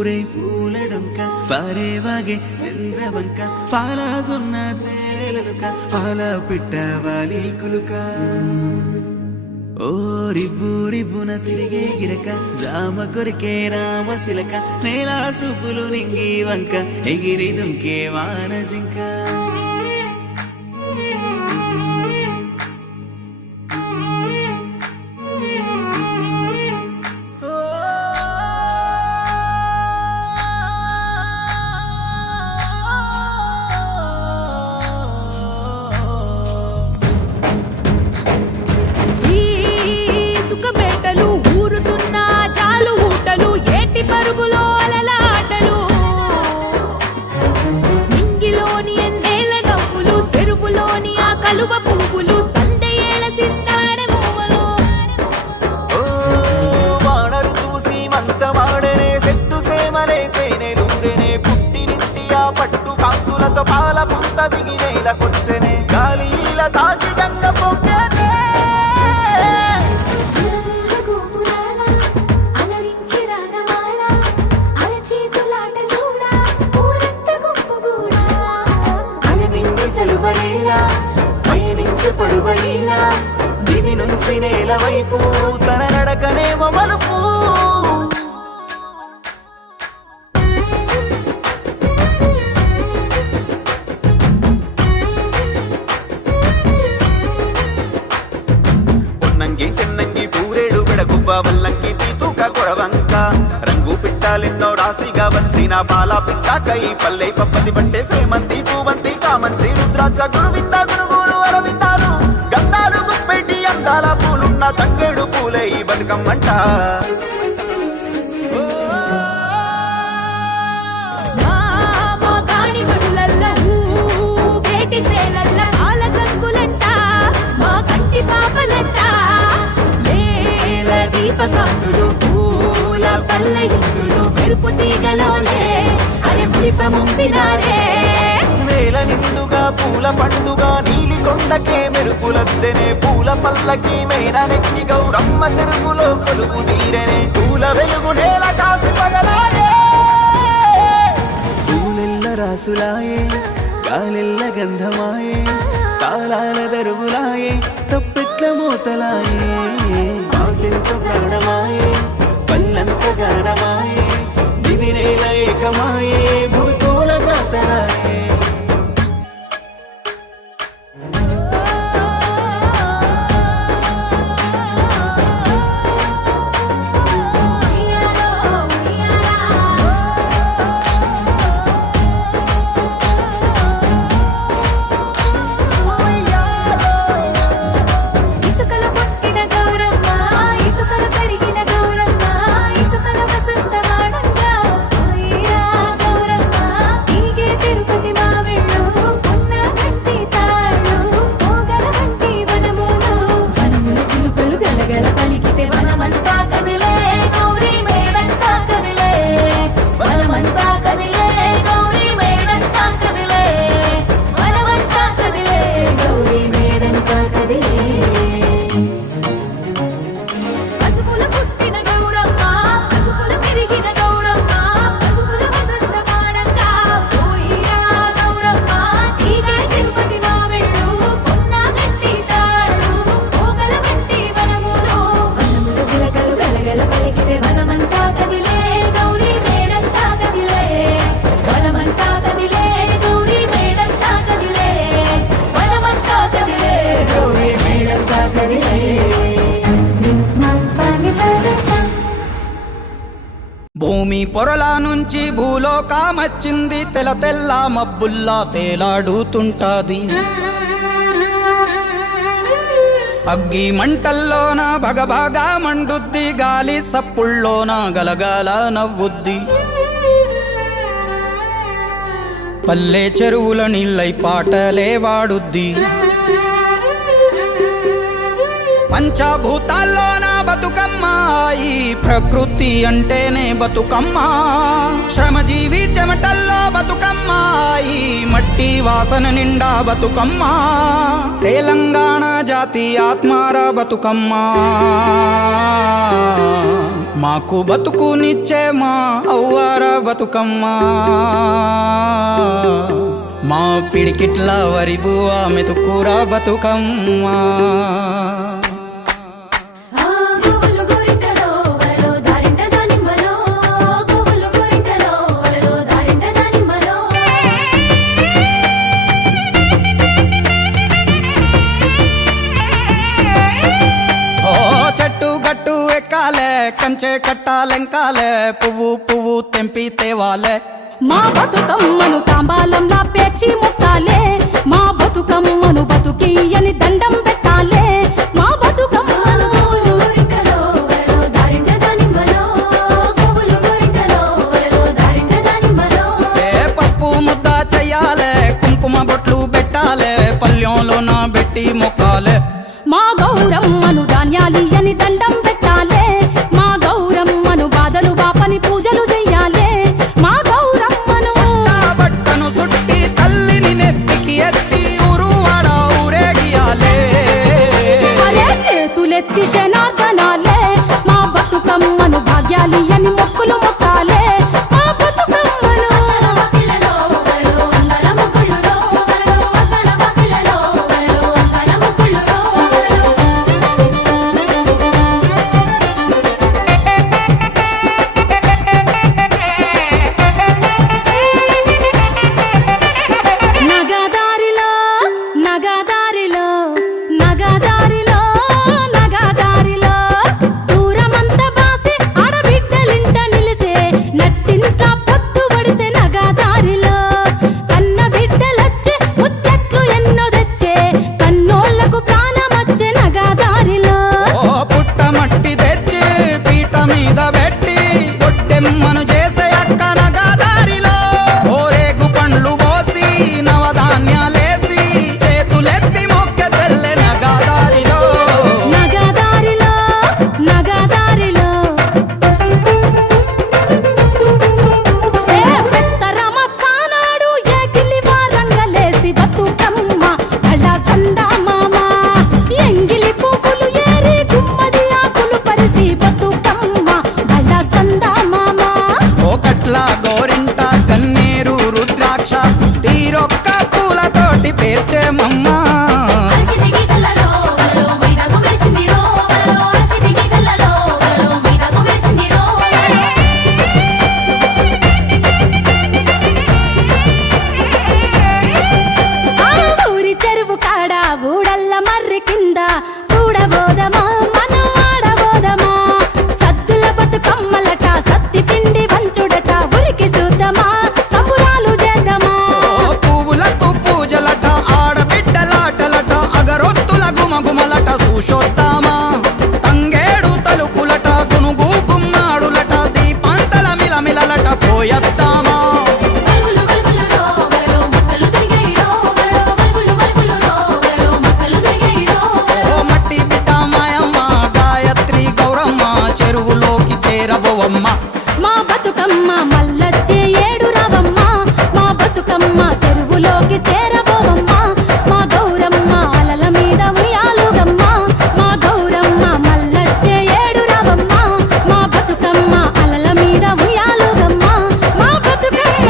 ఊరే పూలడొంక పారేవాగే చంద్రవంక పాల జొన్న తేలెలుక పాల పిట్ట వాలి కులుక ఓ రివ్వు రివ్వున తిరిగే గిరక జామ కొరికే రామశిలక నేల సూపులు నింగి వంక ఎగిరి దుంకే వాన జింక పరుగులో అలలాటలు నింగిలోని ఎన్నేల నవ్వులు చెరువులోని ఆ కలువ పువ్వులు సందయేల చిందాడే మూవలు వానరు చూసి మంతమాడనే సెట్టు సేమలే తేనెలూరెనే పుట్టినింటి ఆ పట్టు కాంతులతో పాల పుంత దిగి నేలకొచ్చెనే గాలిల తాకి గంగ పొంగనే పయనించే పడువైలా దివి నుంచి నేల వైపు తన నడకనేమో మలుపు పొన్నంగి సెన్నంగి పూరేడు విడగువ్వ వల్లంకి తీతూక కొడవంక రంగు పిట్టాలెన్నో రాశిగా వచ్చిన పాల పిట్టాకై పల్లె పప్పది పట్టే సేమంతి పూవంతి కామంచి రుద్రాక్ష గురువింద గురువులు అరవిందాలు గంధాలు గుప్పెట్టి అందాల పూలున్న తంగేడు పూలే ఈ బతుకమ్మంట దీపకాంతులు పూల పల్లె ఇల్లులు మెరుపు తీగలోనే అరే మురిప ముంపినారే నేల నిండుగా పూల పండుగ నీలి కొండకే మెరుపులద్దెనే పూల పల్లకి మేన నెక్కి గౌరమ్మ చెరుపులో కొలుపు తీరనే పూల వెలుగు నేల కాసి పగలాయే పూలెల్ల రాసులాయే గాలెల్ల గంధమాయే తాళాల దరువులాయే తప్పెట్ల మోతలాయే మాకెంత ప్రాణమాయే పల్లంత గాఢమాయే దివినేల ఏకమాయే భూతోల జాతరాయే భూమి పొరల నుంచి భూలోకమచ్చింది తెల్ల తెల్ల మబ్బుల్లా తేలాడుతుంటాది అగ్గి మంటల్లోన భగభగా మండుద్ది గాలి సప్పుల్లోన గలగల నవ్వుద్ది పల్లె చెరువుల నీళ్ళై పాటలే వాడుద్ది పంచభూతాల్లోన బతుకమ్మ ఈ ప్రకృతి అంటేనే బతుకమ్మ శ్రమజీవి చెమటల్లో బతుకమ్మ ఈ మట్టి వాసన నిండా బతుకమ్మ తెలంగాణ జాతి ఆత్మార బతుకమ్మ మాకు బతుకునిచ్చే మా అవ్వార బతుకమ్మ మా పిడికిట్ల వరి బువ్వ మెతుకూర బతుకమ్మ గోవులు గోరింటలో వలలో దారింట దానిమ్మలో గోవులు గోరింటలో వలలో దారింట దానిమ్మలో ఓ చెట్టు గట్టు ఎక్కాలే కంచె కట్టాలెంకాలే పువ్వు పువ్వు తెంపి తేవాలే మా బతుకమ్మను తాంబాలంలా పేర్చి ముట్టాలే మా బతుకమ్మను బతుకియని దండం పెట్టాలే మా బతుకమ్మను గోవులు గోరింటలో వలలో దారింట దానిమ్మలో గోవులు గోరింటలో వలలో దారింట దానిమ్మలో ఏ పప్పు ముద్ద చెయ్యాలే కుంకుమ బొట్లు పెట్టాలే పల్లెంలోన పెట్టి మొక్కాలే మా గౌరమ్మను ధాన్యాలియని దండం పెట్టాలే మా గౌరమ్మను బాధలు బాపని పూజలు చెయ్యాలే మా గౌరమ్మను నా బట్టను సుట్టి తల్లిని నెత్తికి ఎత్తి ఊరువాడ ఊరేగియాలే అరే చేతులెత్తి శనార్దనాలే మా బతుకమ్మను భాగ్యాలియని మొక్కులు మొక్కాలే మా బతుకమ్మను వాకిళ్ళలో వలలో అందాల ముగ్గులురో వలలో అద్దాల వాకిళ్ళలో వలలో అందాల ముగ్గులురో నగదారిలో నగదారిలో నగదారిలో నగదారిలో దూరమంత బాసే ఆడబిడ్డలింట నిలిసే నట్టింట పొత్తు పడిసే నగదారిలో కన్న బిడ్డలొచ్చే ముచ్చట్లు ఎన్నో తెచ్చే కన్నోళ్లకు ప్రాణమచ్చే నగదారిలో ఓ పుట్ట మట్టి తెచ్చి పీట మీద పెట్టి ఒట్టెమ్మను చేసే అక్క నగదారిలో ఓరేగు పండ్లు పోసి నవధాన్యాలేసి చేతులెత్తి మొక్క చెల్లె నగదారిలో నగదారిలో నగదారిలో ఏ పెత్తరమ సానాడు ఎగిలి వారంగలేసి బతుకమ్మ అళ్ళ సందా మామ ఎంగిలి పువ్వులు ఏరి గుమ్మడి ఆకులు పరిసి బతుకమ్మ అళ్ళ సందా మామ ఓ కట్ల గోరింట కన్నీరు రుద్రాక్ష తీరొక్క పూలతోటి పేర్చేమమ్మ అరచితికి కళ్ళలో వలలో మైదాకు వేసిందిరో వలలో అరచితికి కళ్ళలో వలలో మైదాకు వేసిందిరో ఆ ఊరి చెరువు కాడ ఊడల్ల మర్రి కింద చూడబోదమా మనం ఆడబోదమా సద్దుల బతుకమ్మలట సత్తి పిండి వంచుడట ఉరికి చూద్దామా సంబురాలు చేద్దామా ఓ పువ్వులకు పూజలట ఆడబిడ్డలాటలట అగరొత్తుల గుమగుమలట చూసొద్దామా తంగేడు తలుకులట గునుగు గుమ్మాడులట దీపాంతల మిలమిలలట పోయొద్దామా వలుగులు వలుగులురో వలలో మక్కలు తిరిగేయిరో వలలో వలుగులు వలుగులురో వలలో మక్కలు తిరిగేయిరో ఓ మట్టి బిడ్డ మాయమ్మ గాయత్రి గౌరమ్మ చెరువులోకి చేరబోవమ్మ మా బతుకమ్మ మల్లచ్చే ఏడు రావమ్మ మా బతుకమ్మ చెరువులోకి చేరబోవమ్మ మా గౌరమ్మ అలల మీద ఉయ్యాలుగమ్మ మా గౌరమ్మ మల్లచ్చే ఏడు రావమ్మ మా బతుకమ్మ అలల మీద ఉయ్యాలుగమ్మ మా బతుకమ్మ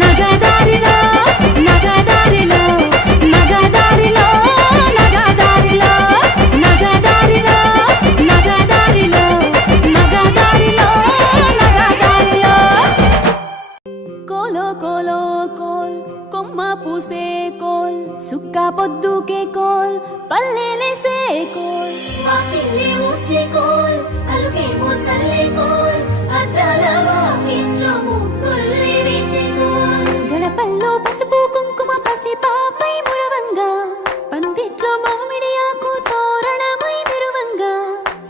నగదారిలో నగదారిలో నగదారిలో నగదారిలో నగదారిలో నగదారిలో నగదారిలో నగదారిలో కోలో కోలో కోల్ కొమ్మ పూసే కోల్ సుక్క పొద్దుకే coal పల్లెలేసే coal వాకిల్లే ఊడ్చే coal అలుకేమో Salle coal అద్దాల వాకిట్లో ముగ్గుల్లే వేసే కోల్ గడపల్లో పసుపు కుంకుమ పసి పాపై మురవంగా పందిట్లో మామిడి ఆకు తోరణమై మెరువంగా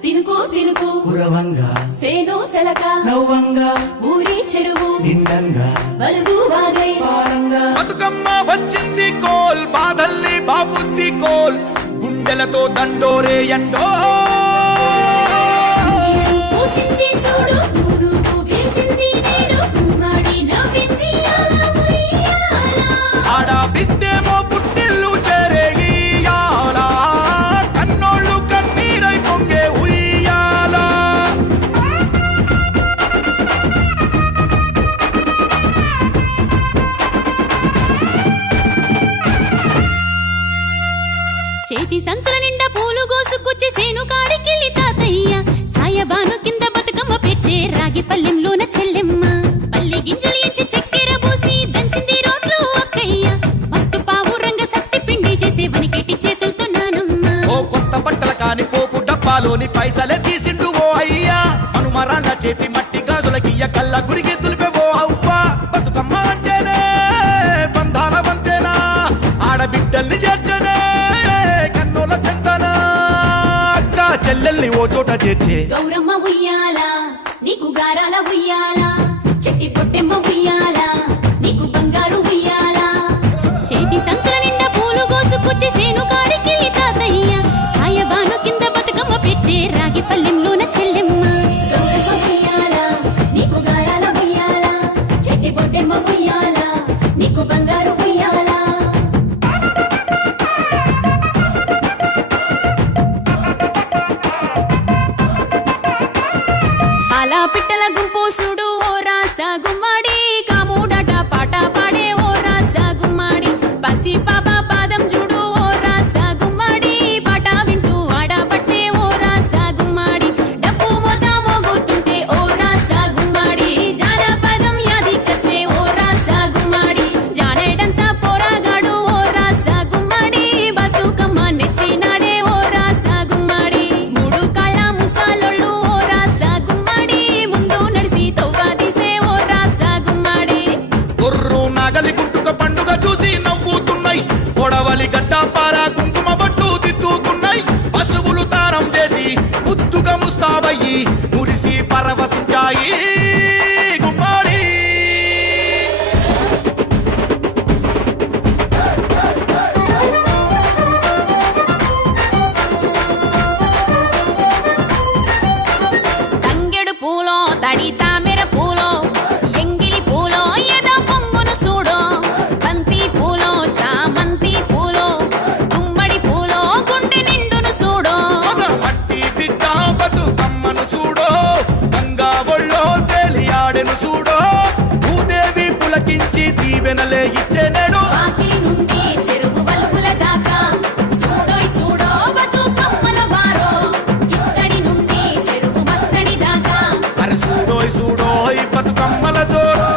సినుకు సినుకు పురవంగా సేను సెలక నవ్వంగా ఊరి చెరువు నిండంగా బలుగు వాగై పారంగా బతుకమ్మ వచ్చింది కోల్ బాధల్ని బాబుద్ది కోల్ గుండెల మల్లెలతో దండోరే ఎండో పూసింది చూడు పురుగు వేసింది నేడు గుమ్మడి నవ్వింది అలా ఉయ్యాల ఆడ బిడ్డేమో పుట్టిల్లు చెరేగియాల కన్నోళ్ళు కన్నీరై పొంగే ఉయ్యాల చేతి సంచుల నిండా పూలు గోసుకొచ్చి సేను కాడికెళ్ళి తాతయ్య సాయబాను కింద బతుకమ్మ పెచ్చే రాగి పల్లెంలోన చెల్లెమ్మ పల్లె గింజలు ఇచ్చి చక్కెర పోసి దంచింది రోట్లు అక్కయ్య మస్తు పావు రంగ సత్తి పిండి చేసే వనికెట్టి చేతులతో నానమ్మ ఓ కొత్త బట్టల కాని పోపు డబ్బాలోని పైసలే తీసిండు ఓ అయ్యా అనుమరాన్న చేతి మట్టి గాజులకియ్య కళ్ళ గురిగి తులిపే ఓ అవ్వ బతుకమ్మ అంటేనే బంధాల వంతేనా ఆడబిడ్డల్ని చేర్చనే కన్నుల చెంతనా అక్క చెల్లెల్ని ఓ చోట చేర్చే గౌరమ్మ ఉయ్యాల నీకు గారాల ఉయ్యాల చెట్టి పొట్టెమ్మ ఉయ్యాల నీకు బంగారు ఉయ్యాల చేతి సంచుల నిండా పూలు గోసుకొచ్చి సేను కాడికెళ్ళి తాతయ్య సాయబాను కింద బతుకమ్మ పెచ్చే రాగి పల్లెంలోన చెల్లెమ్మ గౌరమ్మ ఉయ్యాల నీకు గారాల ఉయ్యాల చెట్టి పొట్టెమ్మ ఉయ్యాల నీకు బంగారు ఉయ్యాల అలా పిట్టల గుంపు చూడు ఓ రాస గుమ్మడి కాముడట పాట పాడే ఓ రాస గుమ్మడి పసి పాప పాదం చూడు ఓ రాస గుమ్మడి పాట వింటూ ఆడబట్టే ఓ రాస గుమ్మడి డప్పు మోత మోగుతుంటే ఓ రాస గుమ్మడి జానపదం యాదికొచ్చే ఓ రాస గుమ్మడి జానేడంతా పోరాగాడు ఓ రాస గుమ్మడి బతుకమ్మ నెత్తినాడే ఓ రాస గుమ్మడి మూడు కాళ్ళ ముసాలొళ్ళు ఓ రాస గుమ్మడి ముందు నడిసి తవ్వాదిసే ఓ రాస గుమ్మడి గుర్రు నాగలి గుంటుక పండుగ చూసి నవ్వుతున్నాయి కొడవలి గడ్డ పార కుంకుమ బట్టు దిద్దుకున్నాయి పశువులు తారం చేసి ముద్దుగా ముస్తాబయ్యి మురిసి పరవశించాయి గుమ్మాడి తంగెడు పూలో తడి తామెర పూలో ఎంగిలి పూలో ఎద పొంగును చూడో బంతి పూలో చామంతి పూలో గుమ్మడి పూలో గుండె నిండును చూడో మన మట్టి బిడ్డ బతుకమ్మను చూడో గంగా ఒళ్ళో తేలియాడెను చూడో భూదేవి పులకించి దీవెనలే ఇచ్చేనేడు వాకిలి నుండి చెరువు వలుగుల దాకా చూడోయ్ చూడో బతుకమ్మల బారో చిత్తడి నుండి చెరువు మత్తడి దాకా అరే చూడోయ్ చూడోయ్ బతుకమ్మల జోరో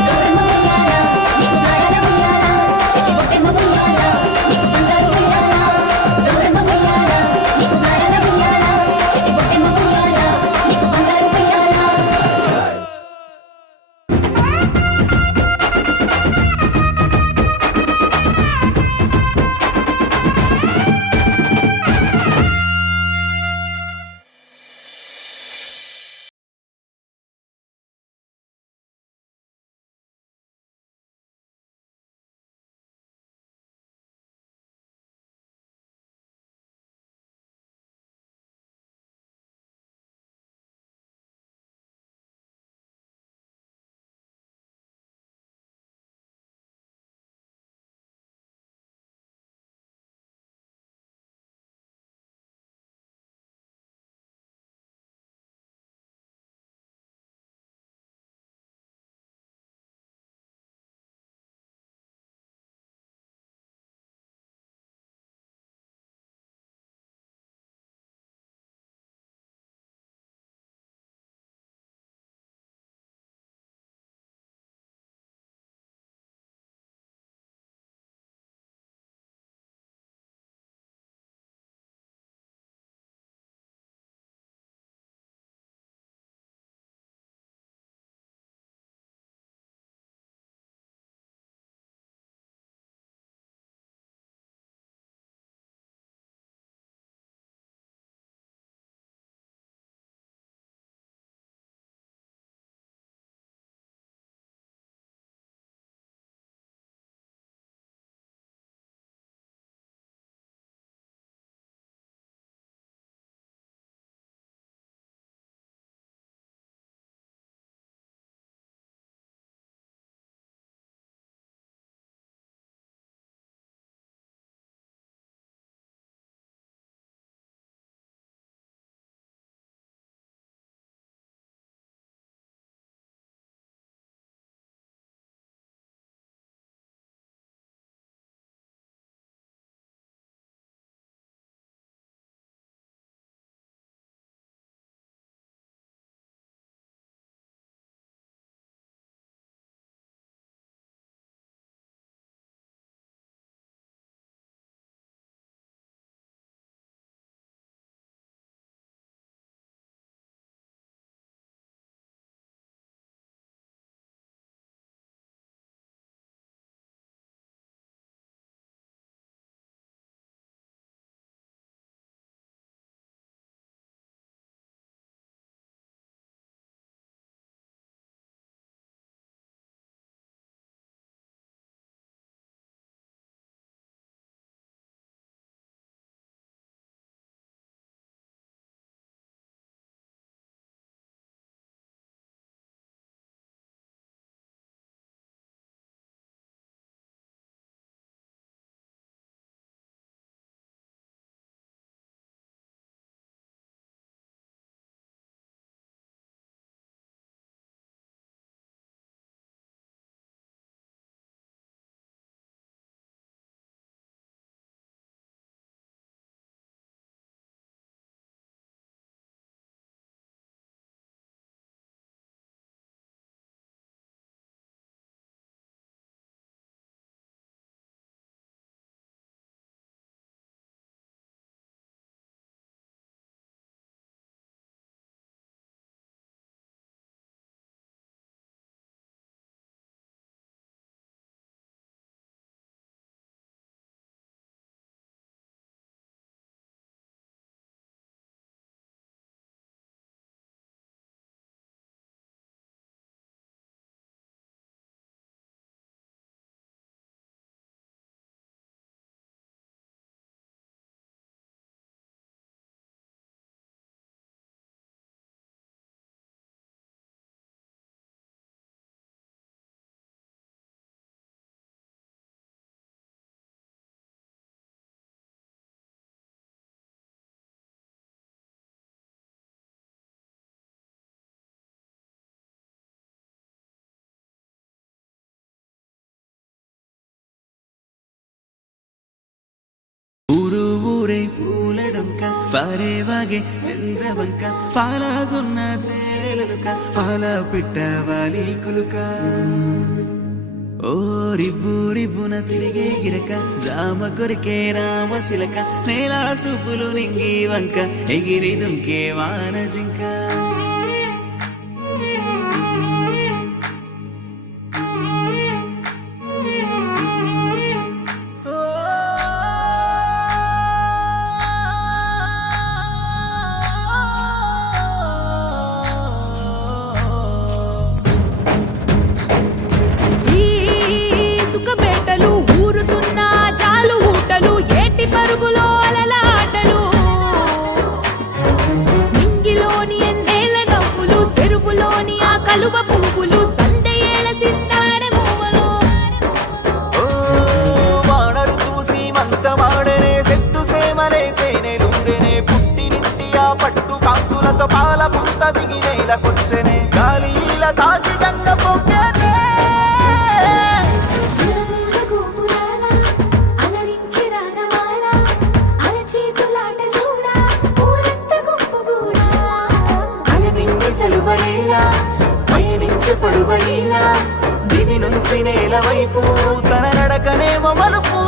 గౌరమ్మ ఉయ్యాల, నీకు గారాల ఉయ్యాల, చెట్టి పొట్టెమ్మ ఉయ్యాల, నీకు బంగారు ఉయ్యాల. గౌరమ్మ ఉయ్యాల, నీకు గారాల ఉయ్యాల, చెట్టి పొట్టెమ్మ ఉయ్యాల, నీకు బంగారు ఉయ్యాల. ఊరే పూలడొంక పారేవాగే చంద్రవంక పాల జొన్న తేలెలుక పాల పిట్ట వాలి కులుక ఓ రివ్వు రివ్వున తిరిగే గిరక జామ కొరికే రామశిలక నేల సూపులు నింగి వంక ఎగిరి దుంకే వాన జింక సుఖబేటలు ఊరుతున్న చాలు ఊటలు ఏటి పరుగులో అలలాటలు నింగిలోని ఎన్నేళ్ళ నవ్వులు చెరువులోని ఆ కలువ పువ్వులు సందయేల చిందాడే పువ్వులు ఓ వానరు చూసి మంతమాడనే సెట్టు సేమలే తేనె దూరెనే పుట్టినింటి ఆ పట్టు కాంతులతో పాల పుంత దిగి నేలకొచ్చెనే గాలిల తాకి గంగ పొంగనే పడువైలా దివి నుంచి నేల వైపు తన నడకనేమో మలుపు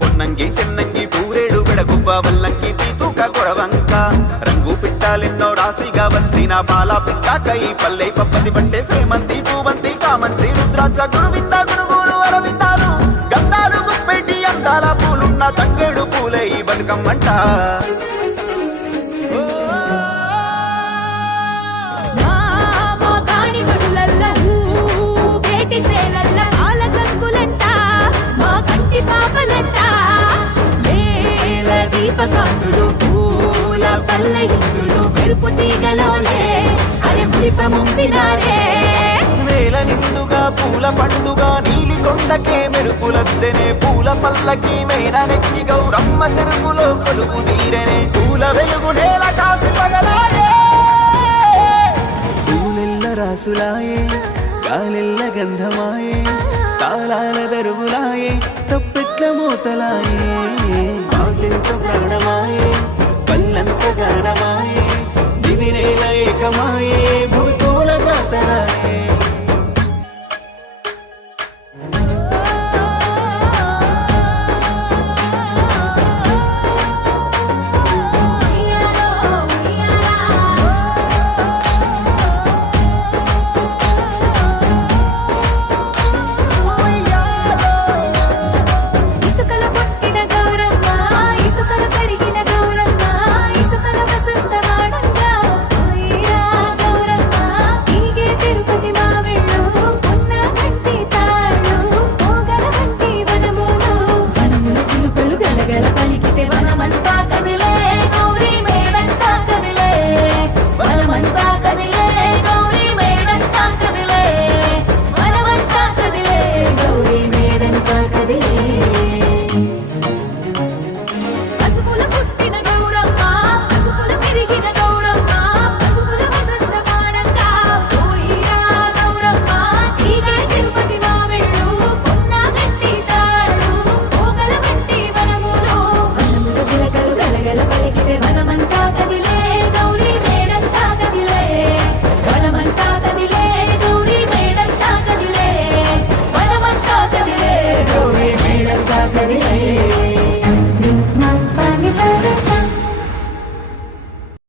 పొన్నంగి సెన్నంగి పూరేడు గడగుబ్బ వల్లంకి తీతూక కొరవంక రంగు పిట్టాలెన్నో రాశిగా వచ్చిన పాల పిట్టాకై పల్లె పప్పది పట్టే సేమంతి పూవంతి కామంచి రుద్రాక్ష గురువింద గురుగులు అరవిందాలు గంధాలు గుప్పెట్టి అందాల పూలున్న తంగేడు పూలే ఈ బతుకమ్మంట దీపకాంతులు పూల పల్లెలు మెరుపు తీగలోనే అరే మురిప ముంపినారే నేల నిండుగా పూల పండుగ నీలి కొండకే మెరుపులద్దెనే పూల పల్లకి మేన నెక్కి గౌరమ్మ చెరుపులో కొలుపు తీరెనే పూల వెలుగు నేల కాసి పగలాయే పూలెల్ల రాసులాయే గాలెల్ల గంధమాయే తాళాల దరువులాయే తప్పెట్ల మూతలాయే పాటెంత ప్రాణమాయే పల్లంత గానమాయే దివి నేల ఏకమాయే భూతోల జాతరాయే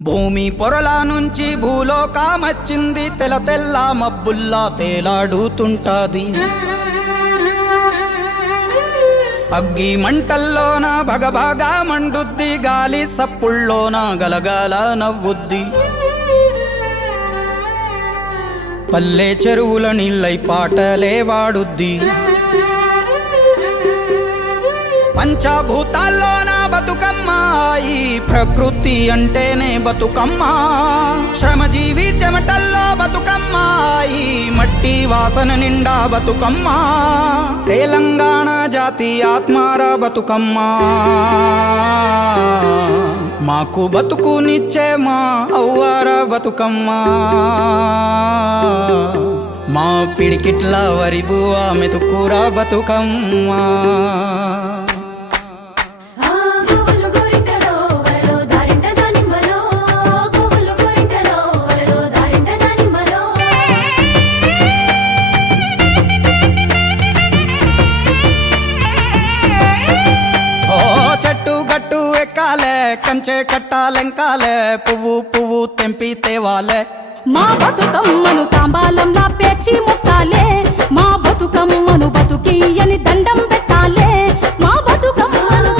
భూమి పొరల నుంచి భూలోకమచ్చింది తెల్ల తెల్ల మబ్బుల్లా తేలాడుతుంటాది అగ్గి మంటల్లోన భగభగా మండుద్ది గాలి సప్పుల్లోన గలగల నవ్వుద్ది పల్లె చెరువుల నీళ్ళై పాటలే వాడుద్ది పంచభూతాల్లోన బతుకమ్మ ఈ ప్రకృతి అంటేనే బతుకమ్మ శ్రమజీవి చెమటల్లో బతుకమ్మ ఈ మట్టి వాసన నిండా బతుకమ్మ తెలంగాణ జాతి ఆత్మార బతుకమ్మ మాకు బతుకునిచ్చే మా అవ్వార బతుకమ్మ, మా పిడికిట్ల వరి బువ్వ మెతుకూర బతుకమ్మ. కంచె కట్టాలెంకాలే పువ్వు పువ్వు తెంపి తేవాలే. మా బతుకమ్మను తాంబాలంలా పేర్చి ముట్టాలే, మా బతుకమ్మను బతుకియని దండం పెట్టాలే. మా బతుకమ్మను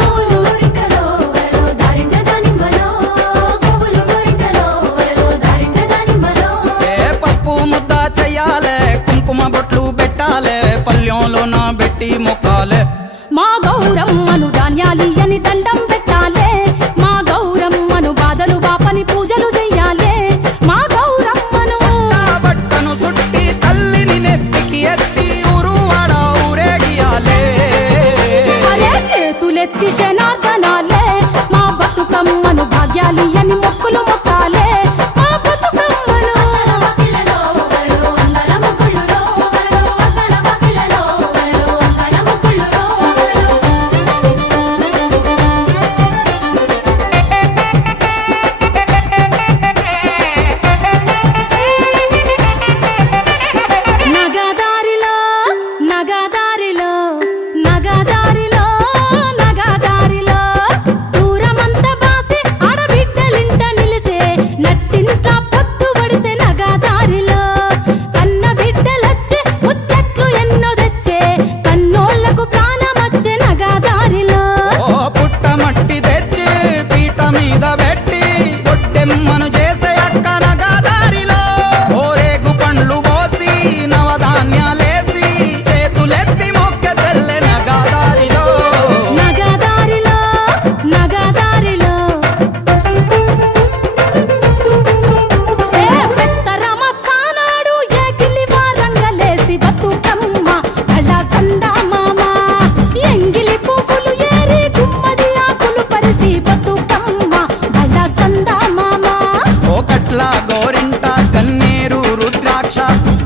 పప్పు ముద్ద చెయ్యాలే, కుంకుమ బొట్లు పెట్టాలే, పల్లెంలోన పెట్టి మొక్కాలే. మా గౌరమ్మను ధాన్యాలియని దండం పెట్టాలే, మా గౌరమ్మను బాధలు బాపని పూజలు చెయ్యాలే. మా గౌరమ్మను బట్టను సుట్టి తల్లిని నెత్తికి ఎత్తి ఊరువాడ ఊరేగియాలే. అరే చేతులెత్తి శనార్దనాలే, మా బతుకమ్మను భాగ్యాలియని మొక్కులు మొక్కాలే. మా బతుకమ్మను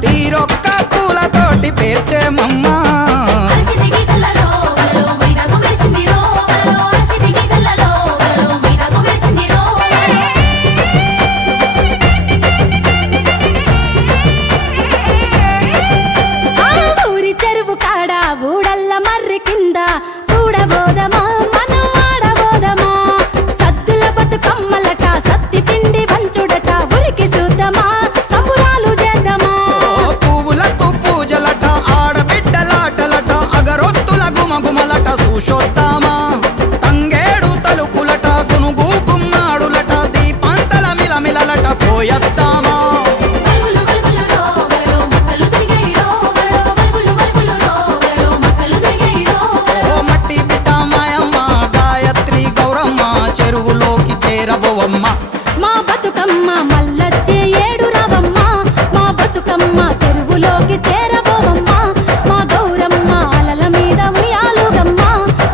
తీరొక్క పూలతోటి పేర్చే మమ్మ. ఊరి చెరువు కాడ ఊడల్ల మర్రి కింద చూడబోదమా మనం ఆడబోదమా. సద్దుల బతుకమ్మలట సత్తి పిండి వంచుడట ఉరికి చూద్దామా సంబురాలు చేద్దామా. పువ్వులకు పూజలట ఆడబిడ్డలాటలట అగరొత్తుల గుమగుమలట చూసొద్దామా. తంగేడు తలుపులట గునుగు గుమ్మాడులట దీపాంతల మిలమిలలట పోయొద్దామా. మట్టి బిడ్డ మాయమ్మ గాయత్రి గౌరమ్మ చెరువులోకి చేరబోవమ్మ. మా బతుకమ్మ మల్లచ్చే ఏడు రావమ్మ, మా బతుకమ్మ చెరువులోకి చేరబోవమ్మ. మా గౌరమ్మ అలల మీద ఉయ్యాలుగమ్మ,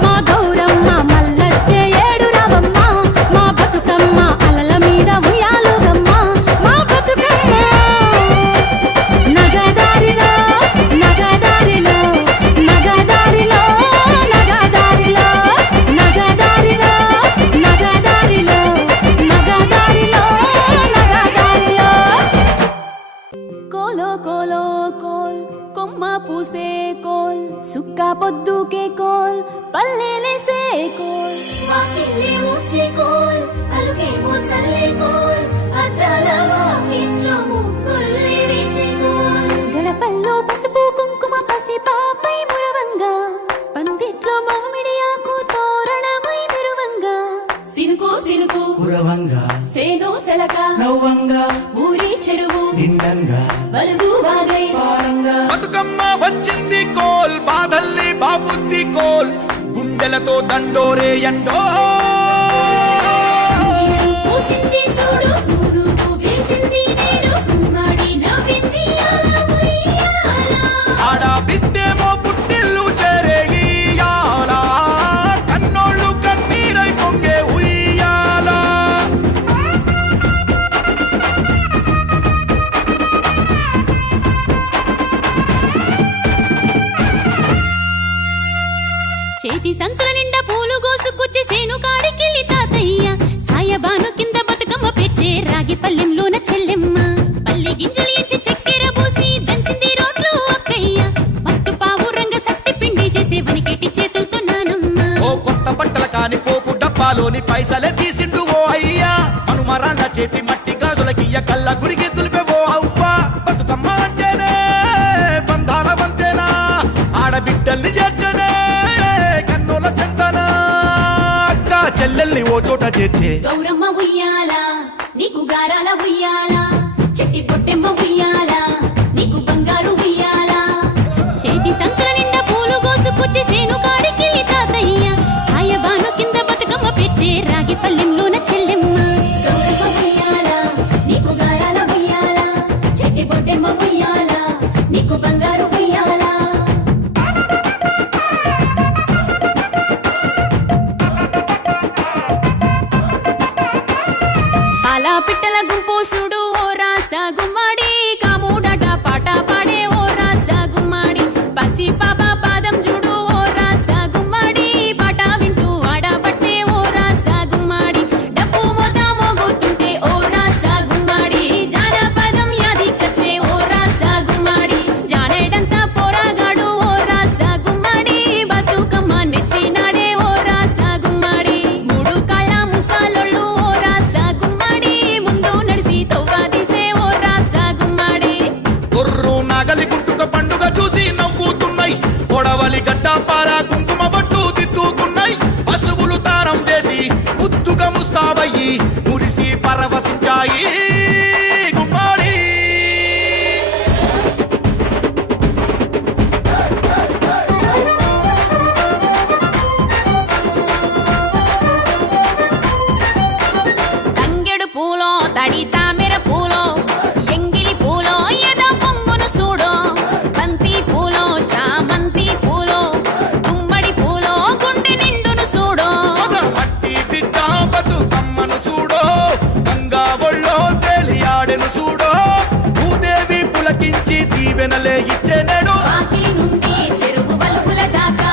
మా గౌరమ్మ మల్లచ్చే ఏడు రావమ్మ, మా బతుకమ్మ అలల మీద ఉయ్యాలుగమ్మ. మా బతుకమ్మ నగదారిలో నగదారిలో నగదారిలో నగదారిలో నగదారిలో నగదారిలో నగదారిలో నగదారిలో. కోలో కోలో కోల్ కొమ్మ పూసే కోల్ సుక్క పొద్దుకే కోల్ పల్లెలేసే కోల్ వాకిలి ఊడ్చే కోల్ అలుకే మోసల్లే కోల్ అద్దాల వాకిట్లో ముగ్గుల్ని వేసే కోల్ గడపల్లో పసుపు కుంకుమ పసిపాపై మురవంగా పందిట్లో మామిడి ఆకు తోరణమై మురవంగా. సినుకు సినుకు కురవంగా సేను సెలక నవ్వంగా ఊరి చెరువు నిండంగా బలుగు వాగై పారంగా. బతుకమ్మ వచ్చింది కోల్ బాధల్ని బాబుద్ది కోల్ గుండెలతో దండోరే ఎండో. పూసింది చూడు పురుగు వేసింది నేడు గుమ్మడి నవ్వింది అలా ఉయ్యాల. ఆడ బిడ్డేమో పుట్టిల్లు చెరేగియాల కన్నోళ్ళు కన్నీరై పొంగే ఉయ్యాల. సంచుల నిండా పూలు గోసుకొచ్చి సేను కాడికెళ్ళి తాతయ్య సాయబాను కింద బతుకమ్మ పెచ్చే రాగి పల్లెంలోన చెల్లెమ్మ పల్లె గింజలు ఇచ్చి చక్కెర పోసి దంచింది రోట్లు అక్కయ్య మస్తు పావు రంగ సత్తి పిండి చేసే వనికెట్టి చేతులతో నానమ్మ ఓ కొత్త బట్టల కాని పోపు డబ్బాలోని పైసలే తీసిండు ఓ అయ్యా మనుమరాళ్ళ చేతి మట్టి గాజులకియ్య కళ్ళ గురికి తులిపే ఓ అవ్వ బతుకమ్మ అంటేనే బంధాల వంతేనా ఆడబిడ్డల్ని చేర్చనే కన్నుల చెంతనా అక్క చెల్లెల్ని ఓ చోట చేర్చే గౌరమ్మ ఉయ్యాల నీకు గారాల ఉయ్యాల చెట్టి పొట్టెమ్మ ఉయ్యాల నీకు బంగారు ఉయ్యాల చేతి సంచుల నిండా పూలు గోసుకొచ్చి సేను కాడికెళ్ళి తాతయ్య సాయబాను కింద బతుకమ్మ పెచ్చే రాగి పల్లెంలోన చెల్లెమ్మ గౌరమ్మ ఉయ్యాల నీకు గారాల ఉయ్యాల చెట్టి పొట్టెమ్మ ఉయ్యాల నీకు బంగారు ఉయ్యాల పాలా పిట్టల గుంపు చూడు ఓ రాస గుమ్మడి కాముడట పాట పాడే ఓ రాస గుమ్మడి పసి పాప పాదం చూడు ఓ రాస గుమ్మడి పాట వింటూ ఆడబట్టే ఓ రాస గుమ్మడి డప్పు మోత మోగుతుంటే ఓ రాస గుమ్మడి జానపదం యాదికొచ్చే ఓ రాస గుమ్మడి జానేడంతా పోరాగాడు ఓ రాస గుమ్మడి బతుకమ్మ నెత్తినాడే ఓ రాస గుమ్మడి మూడు కాళ్ళ ముసాలొళ్ళు ఓ రాస గుమ్మడి ముందు నడిసి తవ్వాదిసే ఓ రాస గుమ్మడి గొర్రు నాగలి గుంటుక పండుగ చూసి నవ్వుతున్నాయి కొడవలి గడ్డ పార కుంకుమ బట్టు దిద్దుకున్నాయి పశువులు తారం చేసి ముద్దుగా ముస్తాబయ్యి మురిసి పరవశించాయి గుమ్మాడి తంగెడు పూలో తడి తామెర పూలో ఎంగిలి పూలో ఎద పొంగును సూడో బంతి పూలో చామంతి పూలో గుమ్మడి పూలో గుండె నిండును సూడో మట్టి బిడ్డ బతుకమ్మను చూడో గంగా ఒళ్ళో తేలియాడెను చూడో భూదేవి పులకించి దీవెనలే ఇచ్చెనెడు వాకిలి నుండి చెరువు వలుగుల దాకా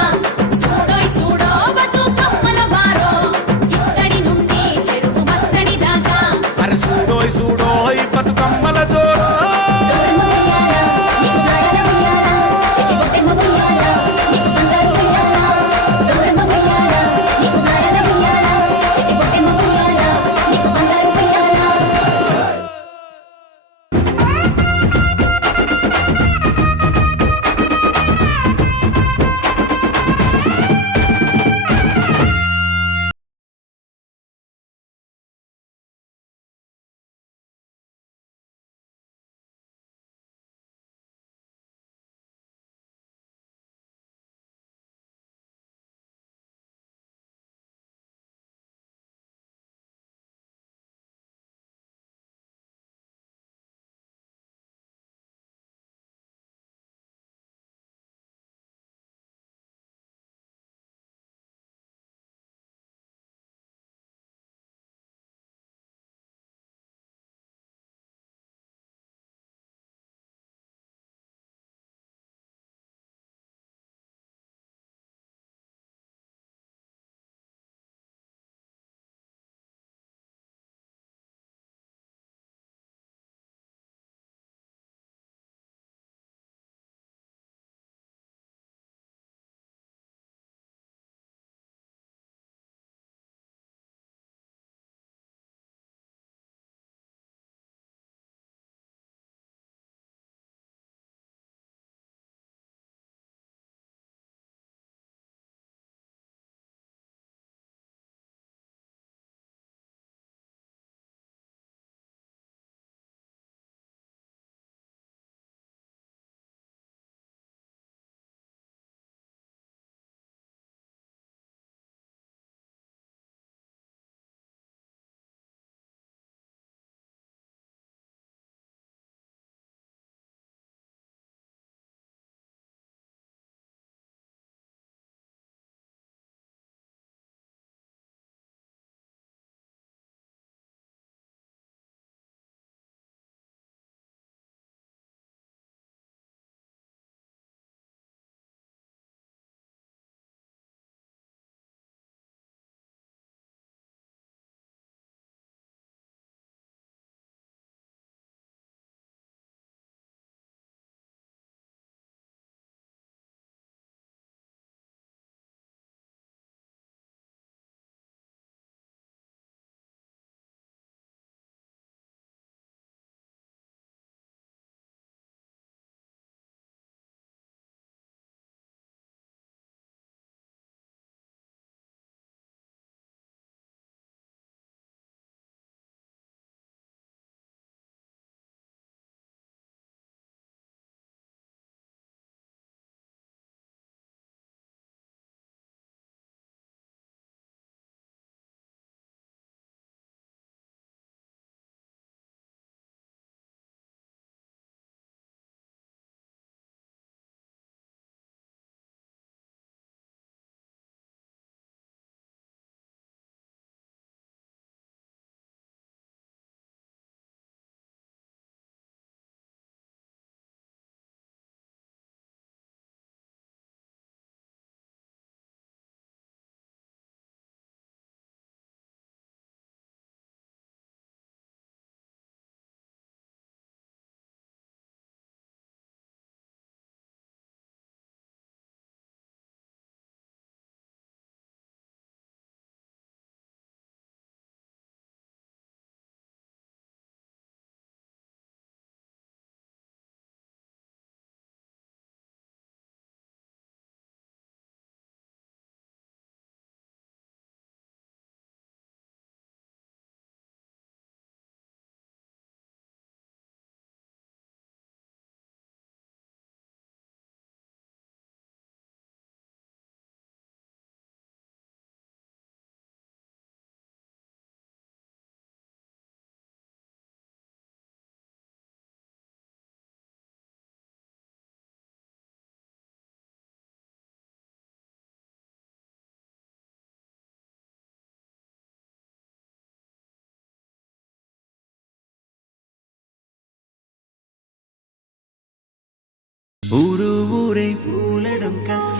సూడోయ్ సూడో బతుకమ్మల బారో చిత్తడి నుండి చెరువు మత్తడి దాకా అరే చూడోయ్ చూడోయ్ బతుకమ్మల జోరో గౌరమ్మ ఉయ్యాల, నీకు గారాల ఉయ్యాల, చెట్టి పొట్టెమ్మ ఉయ్యాల, నీకు బంగారు ఉయ్యాల. గౌరమ్మ ఉయ్యాల, నీకు గారాల ఉయ్యాల, చెట్టి పొట్టెమ్మ ఉయ్యాల, నీకు బంగారు ఉయ్యాల.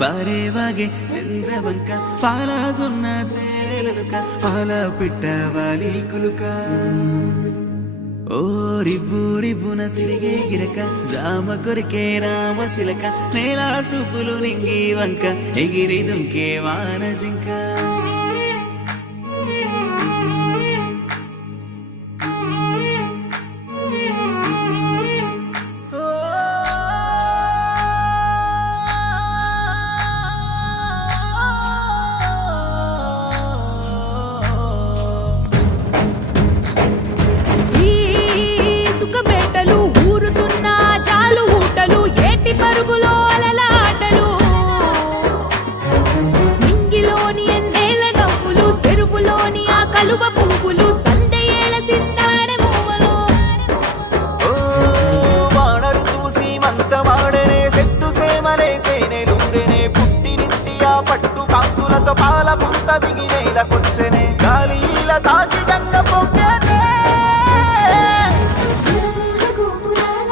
బారేవాగే చంద్రవంక పాల జొన్న తేనెలనుక పాల పిట్ట వాలి కులుక ఓ రివ్వు రివ్వున తిరిగే గిరక జామ కొరికే రామశిలక నేల సూపులు నింగి వంక ఎగిరి దుంకే వాన జింక ఈ సుఖబేటలు ఊరుతున్న జాలు ఊటలు ఏటి పరుగులో అలలాటలు నింగిలోని ఎన్నేల నవ్వులు చెరువులోని ఆ కలువ పువ్వులు సందయేల చిందాడే మువ్వలు ఓ వానరు చూసి మంతమాడనే సెట్టు సేమలే తేనెలూరెనే పుట్టినింటి ఆ పట్టు కాంతులతో పాల పుంత దిగి నేలకొచ్చెనే గాలిల తాకి గంగ పొంగనే గోపురాల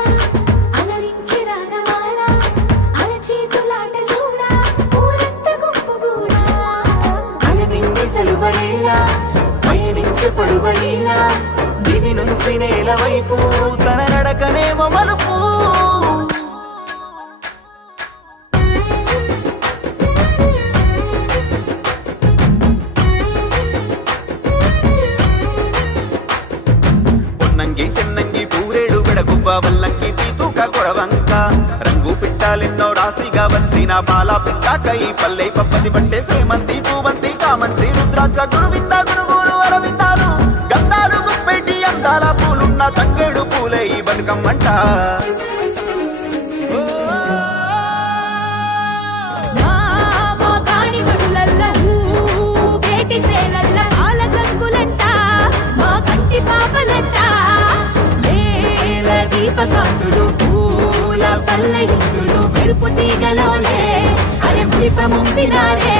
అలరించి రాగమాల అరచేతులాట చూడ ఊరంత గుంపుగూడా అలనిండి సెలువరేలా పయనించే పడువలీలా దివి నుంచి నేల వైపు తన నడకనేమో మలుపు పొన్నంగి సెన్నంగి పూరేడు విడగుబ్బ వల్లంకి తీతూక కొడవంక రంగు పిట్టాలెన్నో రాశిగా వచ్చిన పాల పిట్టాకై పల్లె పప్పతి పట్టే శ్రీమంతి పూవంతి కామంచి రుద్రాక్ష గురువింద గురువులు అరవిందాలు గంధాలు గుప్పెట్టి అందాల పూలున్న తంగేడు పూలే ఈ బతుకమ్మంట మా కాని మడులల్ల బేటి సేలల్ల పాల గంగులంట మా కంటి పాపలంట నేల దీపకాంతులు పూల పల్ల ఇల్లులు మెరుపు తీగలోలే అరే మురిప ముంపినారే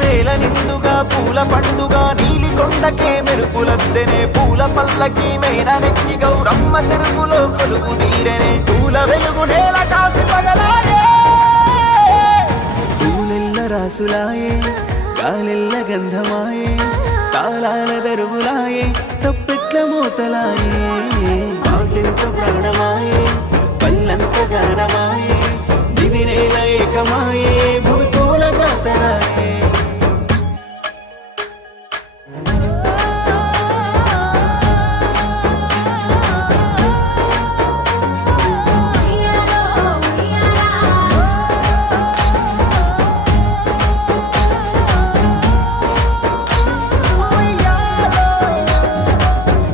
నేల నిండుగా పూల పండుగ నీలి కొండకే మెరుపులద్దెనే పూల పల్లకి మేన నెక్కి గౌరమ్మ చెరువులో కొలువు తీరెనే పూల వెలుగు నేల కాసి పగలాయే పూలెల్ల రాసులాయే గాలెల్ల గంధమాయే తాళాల దరువులాయే తప్పెట్ల మూతలాయే ఆటెంత ప్రాణమాయే పల్లంత గానమాయే దివినేల ఏకమాయే భూతోల జాతరాయే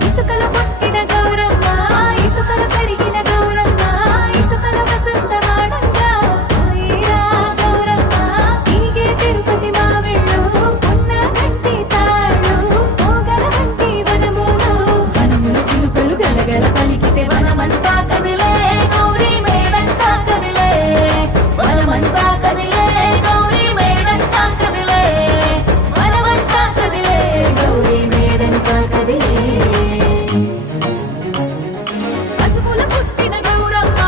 ఇసుకల పుట్టిన గౌరమ్మ ఇసుకల కడిగిన గౌరమ్మ ఇసుకల వసంతమాడంగా ఓయిరా గౌరమ్మ ఈగే తిరుపతి మావిళ్ళు ఉన్న గట్టి తాడు పోగల వంటి వనములు వనముల చిలుకలు గలగల పలికితే వనమంతా కదిలే గౌరీ మేడంతా కదిలే వనమంతా కదిలే గౌరీ మేడంతా కదిలే వనమంతా కదిలే గౌరీ మేడంతా కదిలే పసుపుల పుట్టిన గౌరమ్మ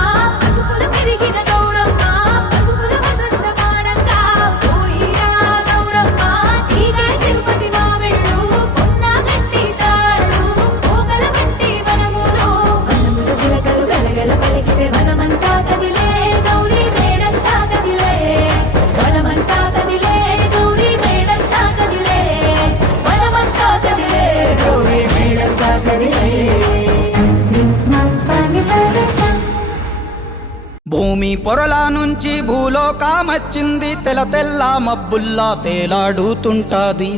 పసుపుల పెరిగిన గౌరమ్మ పసుపుల వసంత మాడంగా ఓయిరా గౌరమ్మ ఈగే తిరుపతి మావిళ్ళు ఉన్న గట్టి తాడు పోగల వంటి వనములు వనముల చిలకలు గలగల పలికితే వనమంతా కదిలే గౌరీ మేడంతా కదిలే వనమంతా కదిలే గౌరీ మేడంతా కదిలే వనమంతా కదిలే గౌరీ మేడంతా కదిలే భూమి పొరల నుంచి భూలోకమచ్చింది తెల్ల తెల్ల మబ్బుల్లా తేలాడుతుంటాది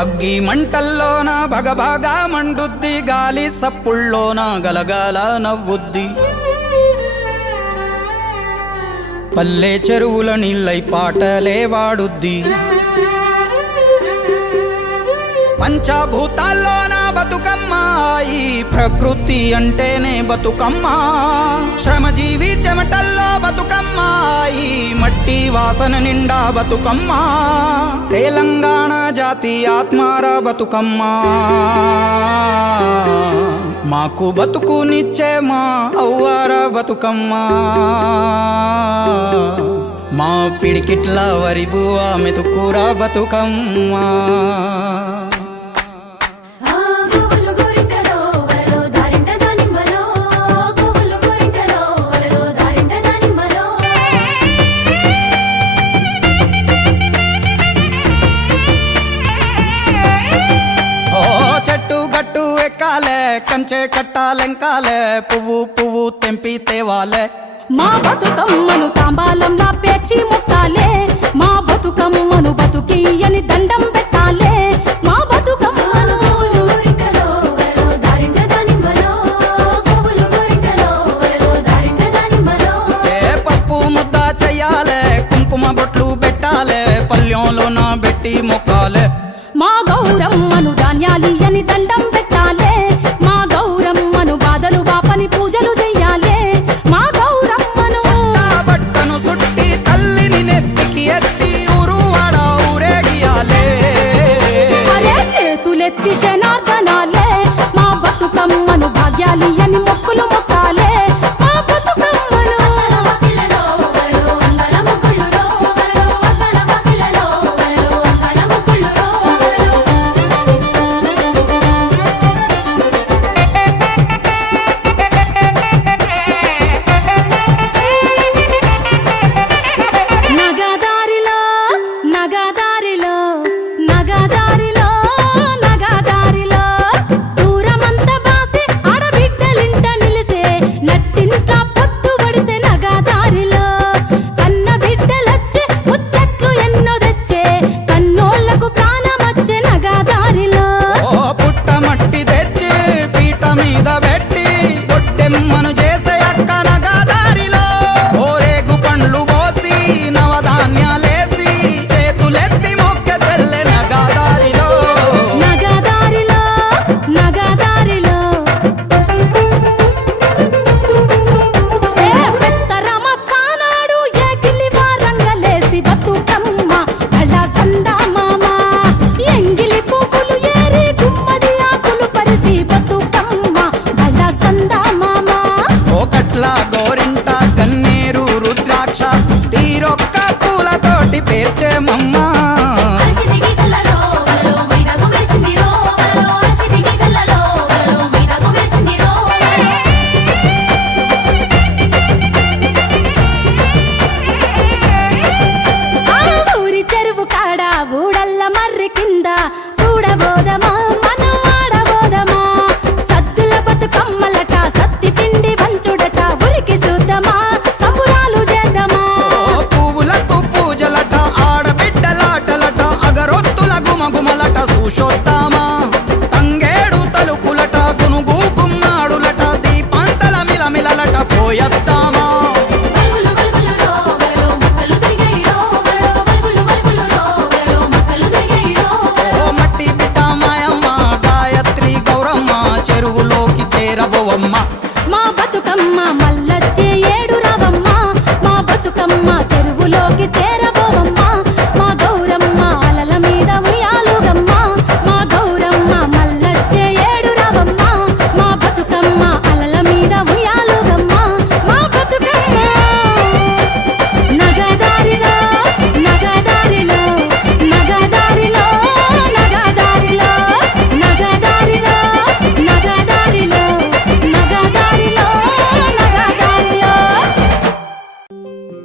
అగ్గి మంటల్లోన భగభగా మండుద్ది గాలి సప్పుల్లోన గలగల నవ్వుద్ది పల్లె చెరువుల నీళ్ళై పాటలే వాడుద్ది పంచభూతాల్లోన బతుకమ్మ ఈ ప్రకృతి అంటేనే బతుకమ్మ శ్రమజీవి చెమటల్లో బతుకమ్మ ఈ మట్టి వాసన నిండా బతుకమ్మ తెలంగాణ జాతి ఆత్మార బతుకమ్మ మాకు బతుకునిచ్చే మా అవ్వార బతుకమ్మ మా పిడికిట్ల వరి బువ్వ మెతుకురా బతుకమ్మ ఆ గోవులు గోరింటలో వలలో దారింట దానిమ్మలో గోవులు గోరింటలో వలలో దారింట దానిమ్మలో ఓ చెట్టు గట్టు ఎక్కాలే కంచె కట్టాలెంకాలే పువ్వు పువ్వు తెంపి తేవాలే మా బతుకమ్మను తాంబాలంలా పేర్చి ముట్టాలే మా బతుకమ్మను బతుకియని దండం పెట్టాలే మా బతుకమ్మను గోవులు గోరింటలో వలలో దారింట దానిమ్మలో గోవులు గోరింటలో వలలో దారింట దానిమ్మలో ఏ పప్పు ముద్ద చెయ్యాలే కుంకుమ బొట్లు పెట్టాలే పల్లెంలోన పెట్టి మొక్కాలే మా గౌరమ్మను ధాన్యాలియని దండం పెట్టాలే మా గౌరమ్మను బాధలు బాపని పూజలు చెయ్యాలే మా గౌరమ్మను నా బట్టను సుట్టి తల్లిని నెత్తికి ఎత్తి ఊరువాడ ఊరేగియాలే అరే చేతులెత్తి శనార్దనాలే మా బతుకమ్మను భాగ్యాలియని మొక్కులు మొక్కాలే మా బతుకమ్మను అత్తల వాకిళ్ళలో వలలో అందాల ముగ్గులురో వలలో అత్తల వాకిళ్ళలో వలలో అందాల ముగ్గులురో నగదారిలో నగదారిలో నగదారిలో నగదారిలో దూరమంత బాసి ఆడబిడ్డలింట నిలిసే నట్టింట్ల పొత్తు పడిసే నగదారిలో కన్న బిడ్డలొచ్చే ముచ్చట్లు ఎన్నో తెచ్చే కన్నోళ్లకు ప్రాణమచ్చే నగదారిలో ఓ పుట్ట మట్టి తెచ్చి పీట మీద పెట్టి పొట్టెమ్మను చేసే అక్క నగదారిలో ఓరేగు పండ్లు పోసి నవధాన్యాలేసి చేతులెత్తి మొక్క తెల్లె నగదారిలో నగదారిలో నగదారిలో ఏ పెత్తరమ సానాడు ఎగిలి వారంగలేసి బతుకమ్మ బళ్ళ సందా మామ ఎంగిలి పువ్వులు ఏరి గుమ్మడి ఆకులు పరిసి బతుకమ్మ బళ్ళ సందా మామ ఓ కట్ల గోరింట కన్నేరు రుద్రాక్ష తీరొక్క పూలతోటి పేర్చే మమ్మ అరచితికి కళ్ళలో వలలో మైదాకు వేసిందిరో వలలో అరచితికి కళ్ళలో వలలో మైదాకు వేసిందిరో ఆ ఊరి చెరువు కాడ ఊడల్ల మర్రి కింద చూడబోదమా మనం ఆడబోదమా సద్దుల బతుకమ్మలట సత్తి పిండి వంచుడట ఉరికి చూద్దామా సంబురాలు చేద్దామా ఓ పువ్వులకు పూజలట ఆడబిడ్డలాటలట అగరొత్తుల గుమగుమలట చూసొద్దామా తంగేడు తలుపులట గునుగు గుమ్మాడులట దీపాంతల మిలమిలలట పోయొద్దామా వలుగులు వలుగులురో వలలో మొక్కలు తిరిగాయిరో వలలో వలుగులు వలుగులురో వలలో మొక్కలు తిరిగాయిరో ఓ మట్టి బిడ్డ మాయమ్మ గాయత్రి గౌరమ్మ చెరువులోకి చేరబోవమ్మ మా బతుకమ్మ మల్లచ్చే ఏడు రావమ్మ మా బతుకమ్మ చెరువులోకి చేరబోవమ్మ మా గౌరమ్మ అలల మీద ఉయ్యాలుగమ్మ మా గౌరమ్మ మల్లచ్చే ఏడు రావమ్మ మా బతుకమ్మ అలల మీద ఉయ్యాలుగమ్మ మా బతుకమ్మ నగదారిలో నగదారిలో నగదారిలో నగదారిలో నగదారిలో నగదారిలో నగదారిలో నగదారిలో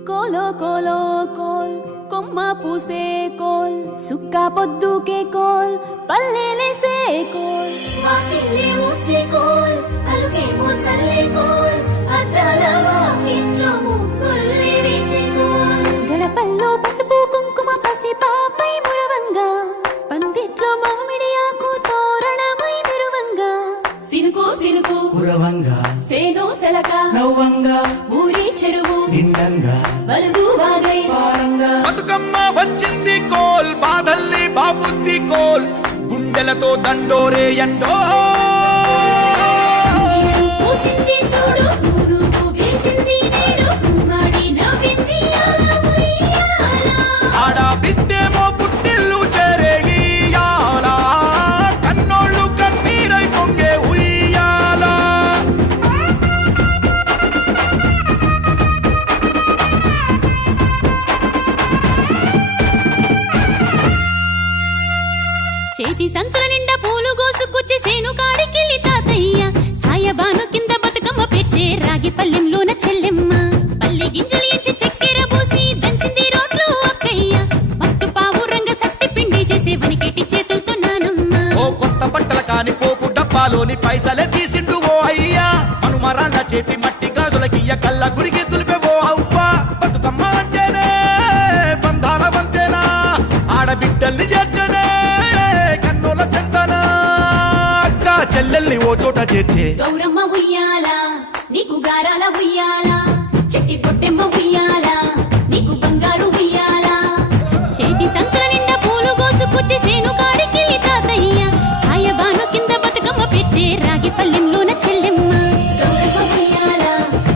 కోలో కోలో కోల్ కొమ్మ పూసే కోల్ సుక్క పొద్దుకే coal పల్లెలేసే coal వాకిళ్ళే ఊడ్చే coal అలుకేమో Salle coal అద్దాల వాకిట్లో ముగ్గుల్లే వేసే కోల్ గడపల్లో పసుపు కుంకుమ పసి పాపై మురవంగా పందిట్లో మామిడి ఆకు తోరణమై మెరువంగా సినుకు సినుకు పురవంగా సేను సెలక నవ్వంగా ఊరి చెరువు నిండంగా వలుగు వాగై బతుకమ్మ వచ్చింది కోల్ బాధల్ని బాబుద్ది కోల్ గుండెలతో దండోరే ఎండో పూసింది చూడు పూనుకు వేసింది నేడు గుమ్మడి నవ్వింది అలా ఉయ్యాల ఆడ బిడ్డేమో పుట్టిల్లు చేరేగియాల కన్నోళ్ళు కన్నీరై పొంగే ఉయ్యాల కొచ్చి సేను కాడికెళ్ళి తాతయ్య సాయబాను కింద బతుకమ్మ పెచ్చే రాగి పల్లెంలోన చెల్లెమ్మ పల్లె గింజలు ఇచ్చి చక్కెర పోసి దంచింది రోడ్లు అక్కయ్య మస్తు పావు రంగ సత్తి పిండి చేసే వనికెట్టి చేతులతో నానమ్మ ఓ కొత్త బట్టల కాని పోపు డబ్బాలోని పైసలే తీసిండు ఓ అయ్యా మనుమరాళ్ళ చేతి మట్టి గాజులకియ్య కళ్ళ గురిగి దులిపే ఓ అవ్వ బతుకమ్మ అంటేనే బంధాల వంతేనా ఆడబిడ్డల్ని చేర్చనే కన్నుల చెంతనా అక్క చెల్లెల్ని ఓ చోట చేర్చే గౌరమ్మ ఉయ్యాల నీకు గారాల ఉయ్యాల చెట్టి పొట్టెమ్మ ఉయ్యాల నీకు బంగారు ఉయ్యాల చేతి సంచుల నిండా పూలు కోసుకొచ్చి సేను కాడికెళ్ళి తాతయ్య సాయబాను కింద బతుకమ్మ పెచ్చే రాగి పల్లెంలోన చెల్లెమ్మ గౌరమ్మ ఉయ్యాల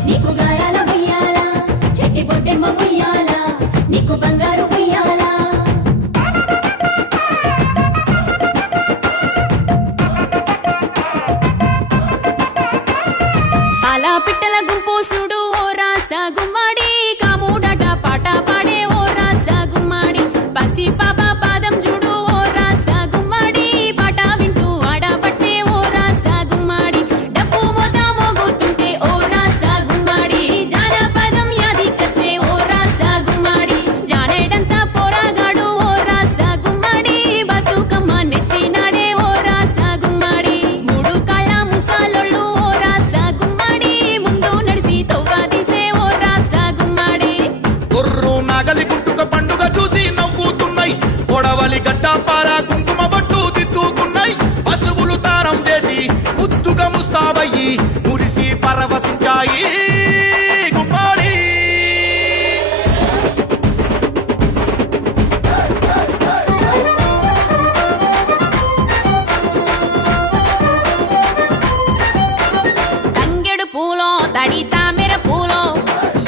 నీకు గారాల ఉయ్యాల చెట్టి పొట్టెమ్మ ఉయ్యాల నీకు బంగారు ఉయ్యాల అలా పిట్టల గుంపు చూడు ఓ రాస గుమ్మడి కాముడట పాట పాడే ఓ రాస గుమ్మడి పసి పాప పాదం చూడు ఓ రాస గుమ్మడి పాట వింటూ ఆడబట్టే ఓ రాస గుమ్మడి డప్పు మోత మోగుతుంటే ఓ రాస గుమ్మడి జానపదం యాదికొచ్చే ఓ రాస గుమ్మడి జానేడంతా పోరాగాడు ఓ రాస గుమ్మడి బతుకమ్మ నెత్తినాడే ఓ రాస గుమ్మడి మూడు కాళ్ళ ముసాలొళ్ళు ఓ రాస గుమ్మడి ముందు నడిసి తవ్వాదిసే ఓ రాస గుమ్మడి గొర్రు నాగలి గుంటుక పండుగ చూసి నవ్వుతున్నాయి కొడవలి గడ్డపార కుంకుమ బట్టు దిద్దుకున్నాయి పశువులు తారం చేసి ముద్దుగా ముస్తాబయ్యి మురిసి పరవశించాయి గుమ్మాడి తంగెడు పూలో తడి తామెర పూలో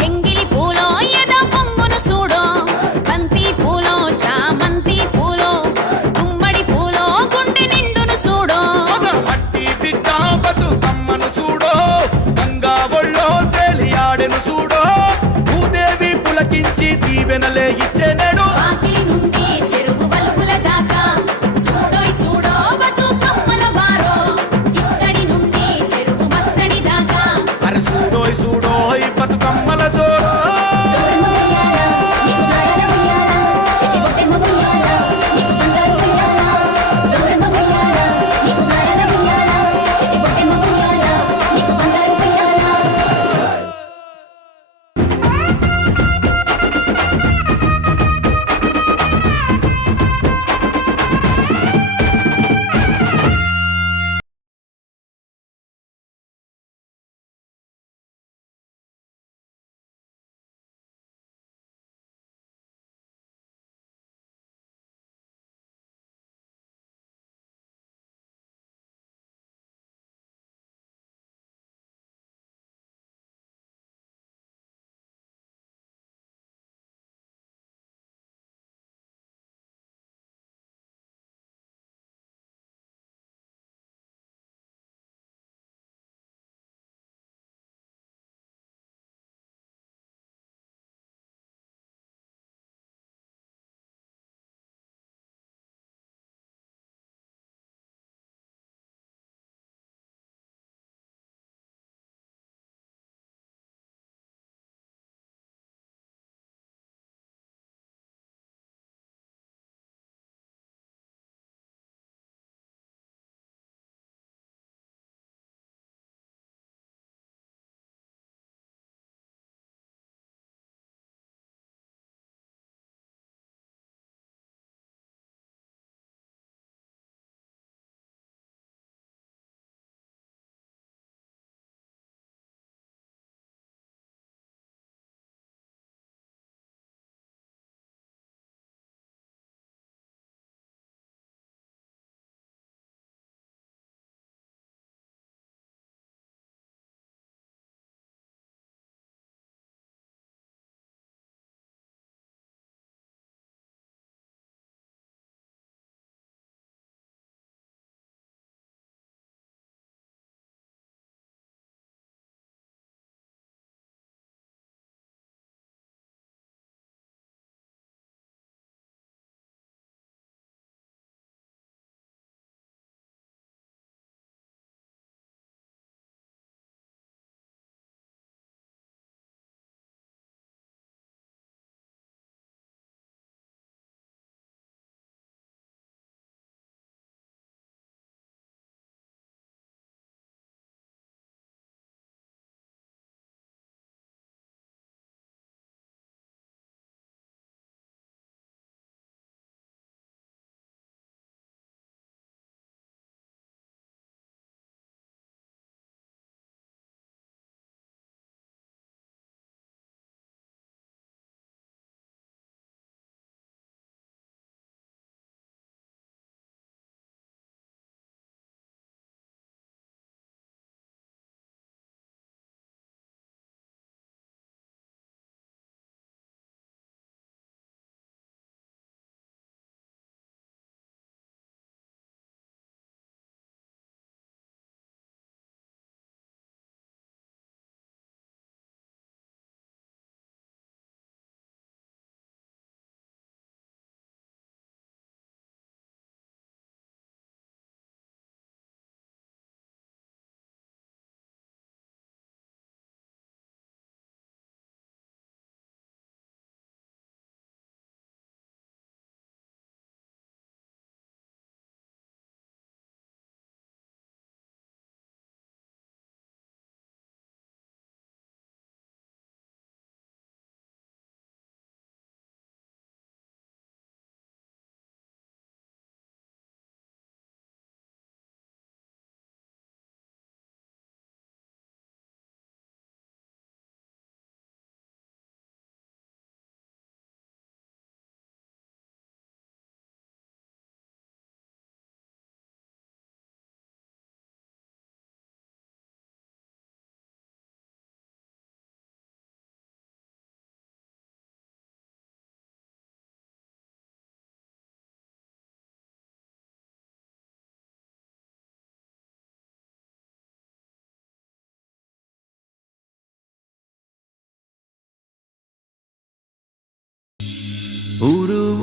ఎంగిలి పూలో ఎద పొంగును చూడో బంతి పూలో చామంతి పూలో గుమ్మడి పూలో గుండె నిండును చూడో మన మట్టి బిడ్డ బతుకమ్మను చూడో గంగా ఒళ్ళో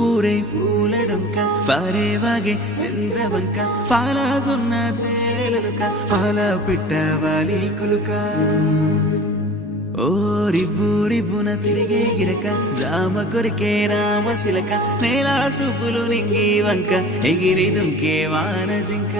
ఊరే పూలడొంక పారేవాగే చంద్రవంక పాల జొన్న తేలెలుక పాల పిట్ట వాలి కులుక ఓ రివ్వు రివ్వున తిరిగే గిరక జామ కొరికే రామశిలక నేల చూపులు నింగి వంక ఎగిరి దుంకే వాన జింక